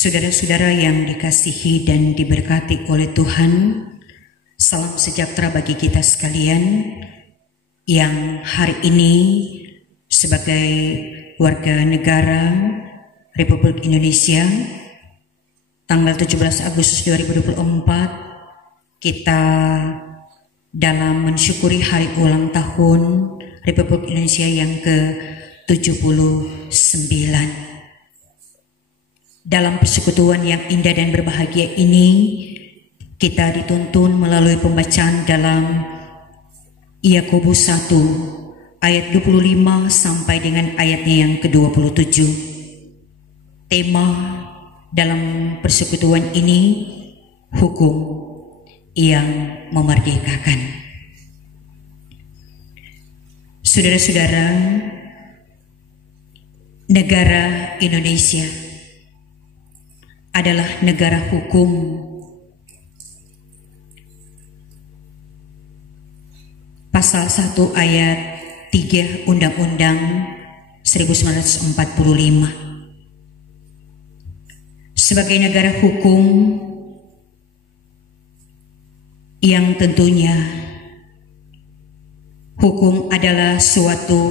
Saudara-saudara yang dikasihi dan diberkati oleh Tuhan, salam sejahtera bagi kita sekalian yang hari ini sebagai warga negara Republik Indonesia tanggal 17 Agustus 2024 kita dalam mensyukuri hari ulang tahun Republik Indonesia yang ke-79. Dalam persekutuan yang indah dan berbahagia ini, kita dituntun melalui pembacaan dalam Yakobus 1 ayat 25 sampai dengan ayatnya yang ke-27. Tema dalam persekutuan ini, hukum yang memerdekakan. Saudara-saudara, negara Indonesia adalah negara hukum. Pasal 1 ayat 3 Undang-Undang 1945. Sebagai negara hukum yang tentunya hukum adalah suatu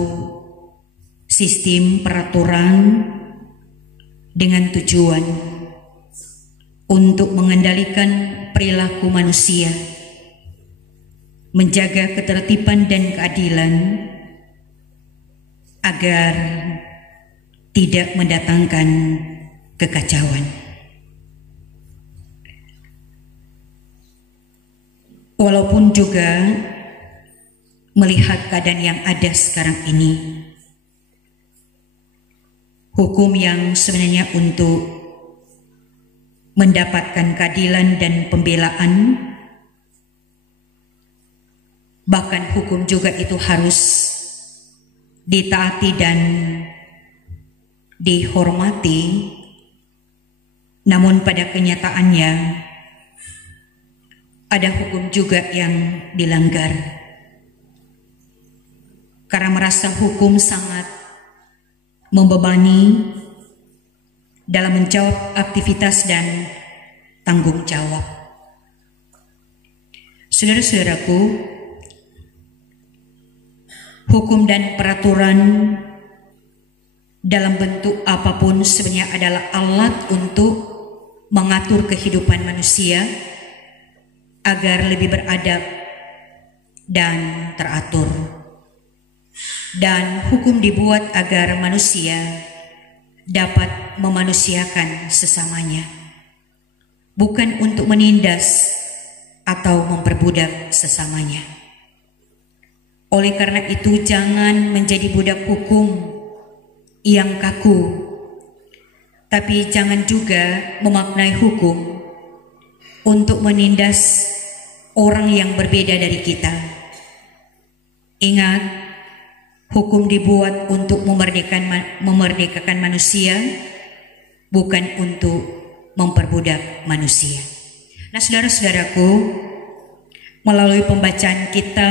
sistem peraturan dengan tujuan untuk mengendalikan perilaku manusia, menjaga ketertiban dan keadilan agar tidak mendatangkan kekacauan. Walaupun juga melihat keadaan yang ada sekarang ini, hukum yang sebenarnya untuk mendapatkan keadilan dan pembelaan, bahkan hukum juga itu harus ditaati dan dihormati, namun pada kenyataannya ada hukum juga yang dilanggar karena merasa hukum sangat membebani dalam menjawab aktivitas dan tanggung jawab. Saudara-saudaraku, hukum dan peraturan dalam bentuk apapun sebenarnya adalah alat untuk mengatur kehidupan manusia agar lebih beradab dan teratur. Dan hukum dibuat agar manusia dapat memanusiakan sesamanya, bukan untuk menindas atau memperbudak sesamanya. Oleh karena itu, jangan menjadi budak hukum yang kaku, tapi jangan juga memaknai hukum untuk menindas orang yang berbeda dari kita. Ingat, hukum dibuat untuk memerdekakan manusia, bukan untuk memperbudak manusia. Nah, saudara-saudaraku, melalui pembacaan kita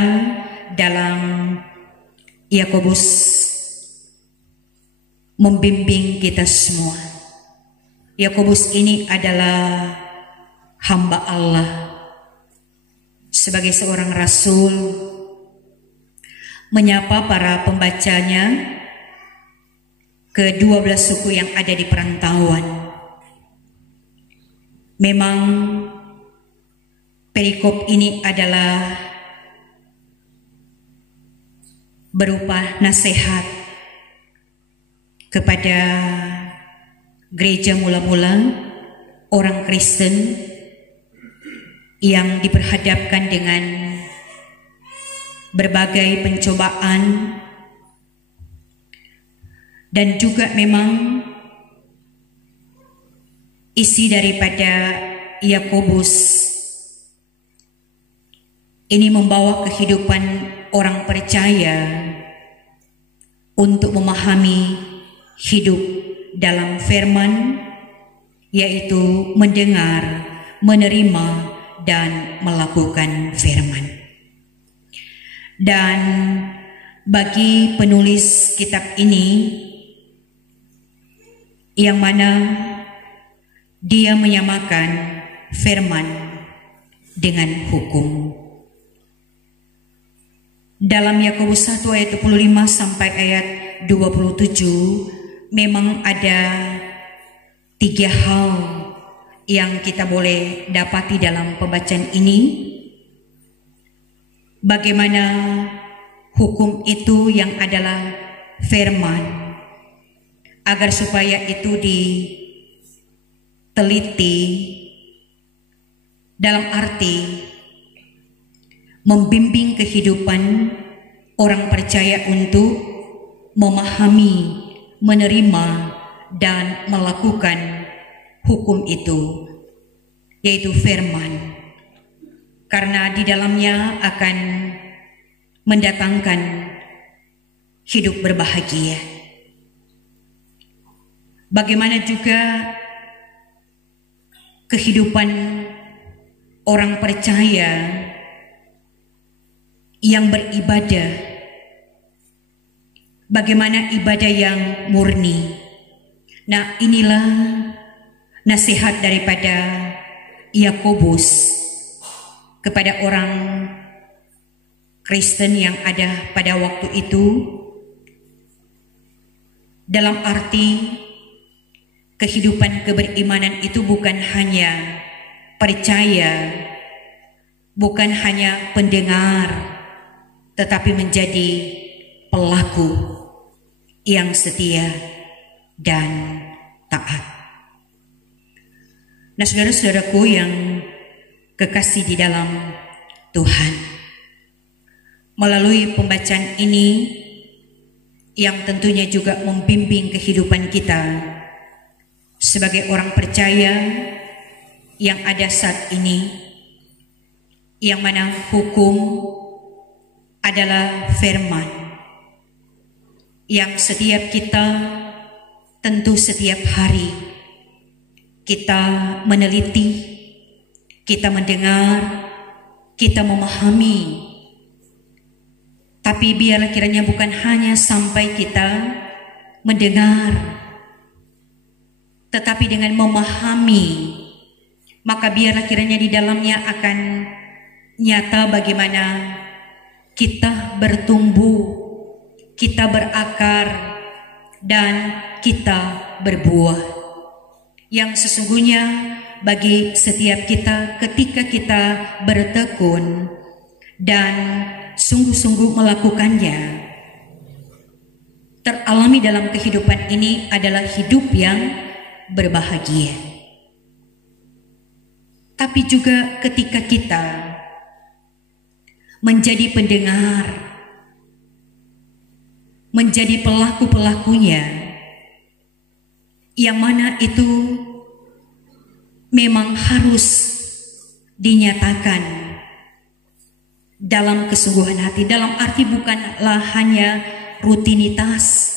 dalam Yakobus membimbing kita semua. Yakobus ini adalah hamba Allah sebagai seorang rasul, menyapa para pembacanya ke-12 suku yang ada di perantauan. Memang perikop ini adalah berupa nasihat kepada gereja mula-mula orang Kristen yang diperhadapkan dengan berbagai pencobaan, dan juga memang isi daripada Yakobus ini membawa kehidupan orang percaya untuk memahami hidup dalam firman, yaitu mendengar, menerima, dan melakukan firman. Dan bagi penulis kitab ini, yang mana Dia menyamakan firman dengan hukum. Dalam Yakobus 1 ayat 25 sampai ayat 27 memang ada 3 hal yang kita boleh dapati dalam pembacaan ini. Bagaimana hukum itu yang adalah firman, agar supaya itu diteliti dalam arti membimbing kehidupan orang percaya untuk memahami, menerima, dan melakukan hukum itu, yaitu firman. Karena di dalamnya akan mendatangkan hidup berbahagia. Bagaimana juga kehidupan orang percaya yang beribadah, bagaimana ibadah yang murni. Nah, inilah nasihat daripada Yakobus kepada orang Kristen yang ada pada waktu itu, dalam arti kehidupan keberimanan itu bukan hanya percaya, bukan hanya pendengar, tetapi menjadi pelaku yang setia dan taat. Nah, saudara-saudaraku yang kekasih di dalam Tuhan, melalui pembacaan ini yang tentunya juga membimbing kehidupan kita sebagai orang percaya yang ada saat ini, yang mana hukum adalah firman yang setiap kita, tentu setiap hari kita meneliti, kita mendengar, kita memahami. Tapi biarlah kiranya bukan hanya sampai kita mendengar, tetapi dengan memahami, maka biarlah kiranya di dalamnya akan nyata bagaimana kita bertumbuh, kita berakar, dan kita berbuah. Yang sesungguhnya bagi setiap kita, ketika kita bertekun dan sungguh-sungguh melakukannya, teralami dalam kehidupan ini adalah hidup yang berbahagia. Tapi juga ketika kita menjadi pendengar, menjadi pelaku-pelakunya, yang mana itu memang harus dinyatakan dalam kesungguhan hati, dalam arti bukanlah hanya rutinitas.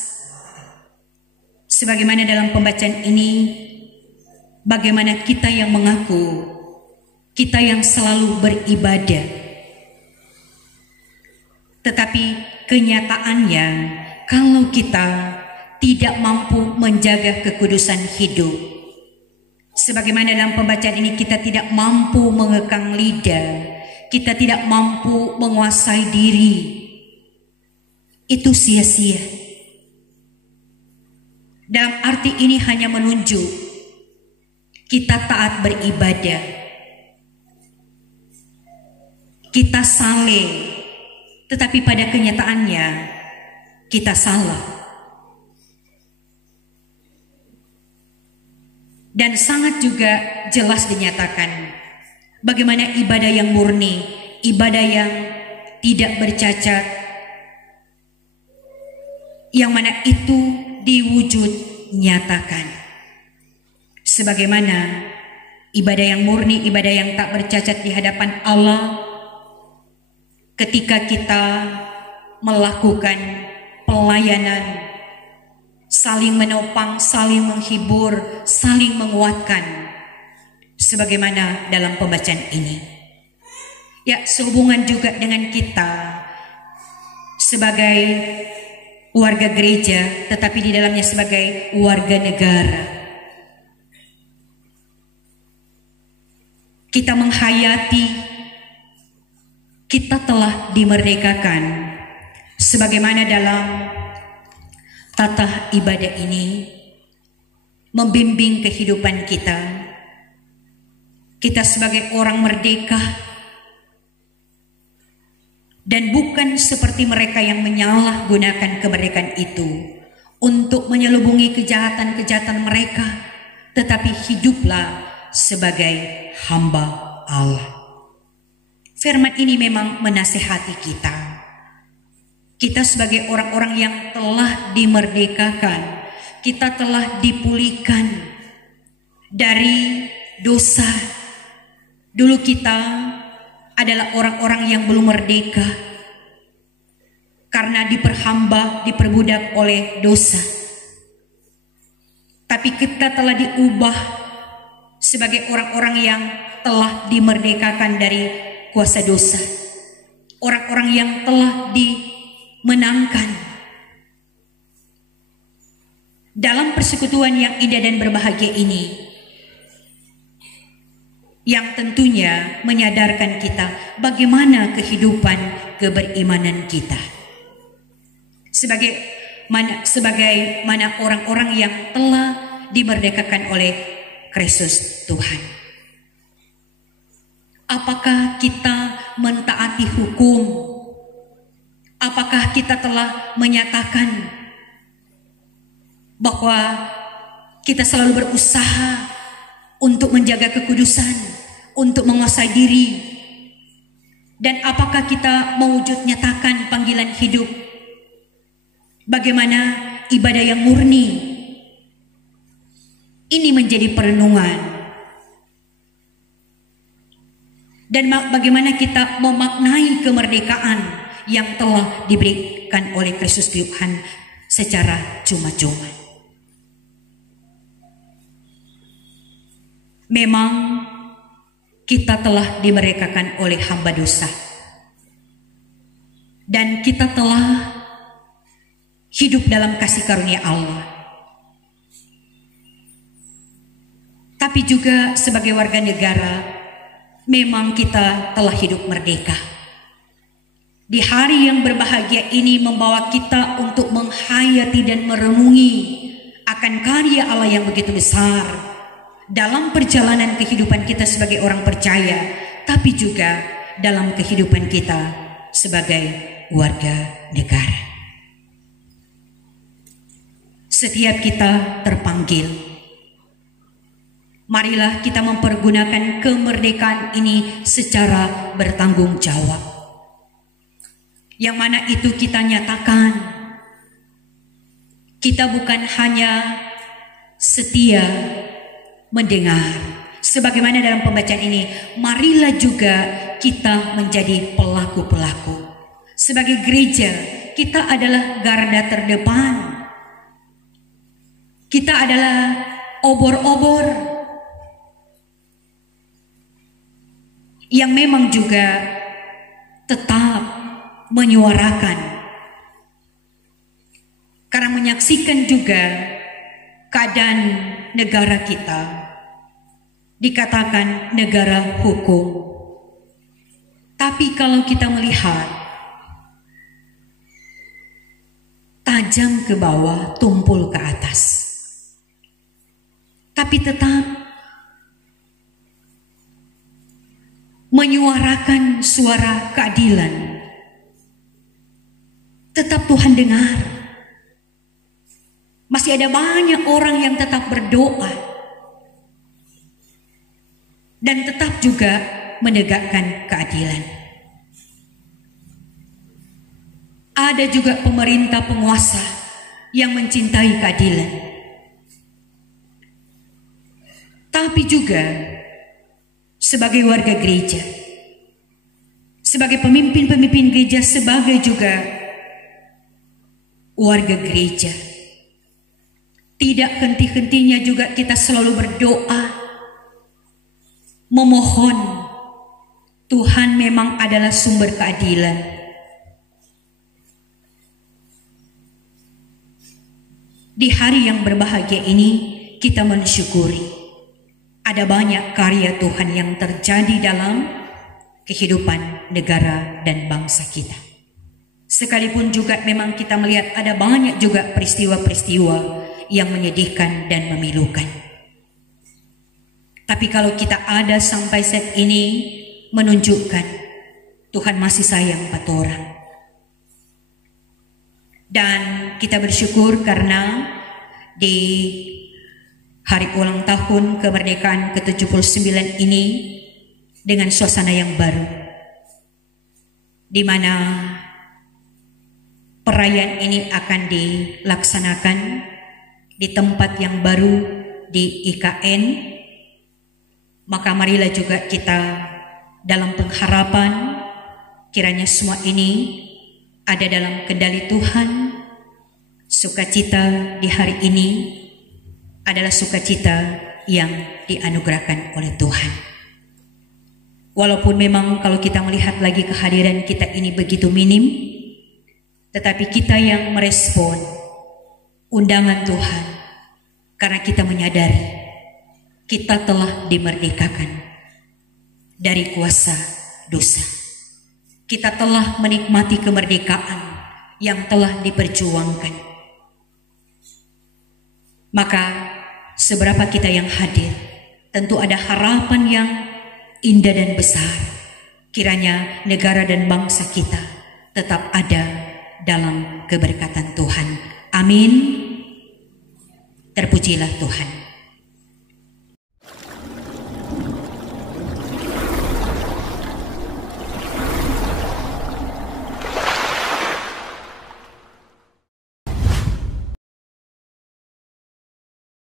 Sebagaimana dalam pembacaan ini, bagaimana kita yang mengaku, kita yang selalu beribadah, tetapi kenyataannya kalau kita tidak mampu menjaga kekudusan hidup, sebagaimana dalam pembacaan ini kita tidak mampu mengekang lidah, kita tidak mampu menguasai diri, itu sia-sia. Dalam arti ini hanya menunjuk kita taat beribadah, kita saleh, tetapi pada kenyataannya kita salah. Dan sangat juga jelas dinyatakan bagaimana ibadah yang murni, ibadah yang tidak bercacat, yang mana itu diwujud nyatakan. Sebagaimana ibadah yang murni, ibadah yang tak bercacat di hadapan Allah, ketika kita melakukan pelayanan, saling menopang, saling menghibur, saling menguatkan, sebagaimana dalam pembacaan ini. Ya, sehubungan juga dengan kita sebagai warga gereja, tetapi di dalamnya sebagai warga negara. kita menghayati kita telah dimerdekakan, sebagaimana dalam tata ibadah ini membimbing kehidupan kita. Kita sebagai orang merdeka, dan bukan seperti mereka yang menyalahgunakan kemerdekaan itu untuk menyelubungi kejahatan-kejahatan mereka, tetapi hiduplah sebagai hamba Allah. Firman ini memang menasihati kita. Kita sebagai orang-orang yang telah dimerdekakan, kita telah dipulihkan dari dosa. Dulu kita adalah orang-orang yang belum merdeka karena diperhamba, diperbudak oleh dosa. Tapi kita telah diubah sebagai orang-orang yang telah dimerdekakan dari kuasa dosa. Orang-orang yang telah dimenangkan dalam persekutuan yang indah dan berbahagia ini, yang tentunya menyadarkan kita bagaimana kehidupan keberimanan kita. Sebagai mana orang-orang yang telah dimerdekakan oleh Kristus Tuhan. Apakah kita mentaati hukum? Apakah kita telah menyatakan bahwa kita selalu berusaha untuk menjaga kekudusan, untuk menguasai diri? Dan apakah kita mewujud nyatakan panggilan hidup? Bagaimana ibadah yang murni? Ini menjadi perenungan. Dan bagaimana kita memaknai kemerdekaan yang telah diberikan oleh Kristus Tuhan secara cuma-cuma. Memang kita telah dimerdekakan oleh hamba dosa, dan kita telah hidup dalam kasih karunia Allah. Tapi juga sebagai warga negara, memang kita telah hidup merdeka. Di hari yang berbahagia ini membawa kita untuk menghayati dan merenungi akan karya Allah yang begitu besar dalam perjalanan kehidupan kita sebagai orang percaya, tapi juga dalam kehidupan kita sebagai warga negara. Setiap kita terpanggil. Marilah kita mempergunakan kemerdekaan ini secara bertanggung jawab. Yang mana itu kita nyatakan, kita bukan hanya setia mendengar. Sebagaimana dalam pembacaan ini, marilah juga kita menjadi pelaku-pelaku. Sebagai gereja, kita adalah garda terdepan. Kita adalah obor-obor yang memang juga tetap menyuarakan, karena menyaksikan juga keadaan negara kita dikatakan negara hukum. Tapi kalau kita melihat tajam ke bawah, tumpul ke atas, tapi tetap menyuarakan suara keadilan, tetap Tuhan dengar. Masih ada banyak orang yang tetap berdoa dan tetap juga menegakkan keadilan. Ada juga pemerintah penguasa yang mencintai keadilan, tapi juga sebagai warga gereja, sebagai pemimpin-pemimpin gereja, sebagai juga warga gereja, tidak henti-hentinya juga kita selalu berdoa, memohon. Tuhan memang adalah sumber keadilan. Di hari yang berbahagia ini kita mensyukuri ada banyak karya Tuhan yang terjadi dalam kehidupan negara dan bangsa kita. Sekalipun juga memang kita melihat ada banyak juga peristiwa-peristiwa yang menyedihkan dan memilukan. Tapi kalau kita ada sampai saat ini menunjukkan Tuhan masih sayang pada orang. Dan kita bersyukur karena di hari ulang tahun kemerdekaan ke-79 ini dengan suasana yang baru, di mana perayaan ini akan dilaksanakan di tempat yang baru di IKN. Maka marilah juga kita dalam pengharapan kiranya semua ini ada dalam kendali Tuhan. Sukacita di hari ini adalah sukacita yang dianugerahkan oleh Tuhan. Walaupun memang kalau kita melihat lagi kehadiran kita ini begitu minim, tetapi kita yang merespon undangan Tuhan karena kita menyadari kita telah dimerdekakan dari kuasa dosa. Kita telah menikmati kemerdekaan yang telah diperjuangkan. Maka seberapa kita yang hadir, tentu ada harapan yang indah dan besar. Kiranya negara dan bangsa kita tetap ada dalam keberkatan Tuhan. Amin. Terpujilah Tuhan.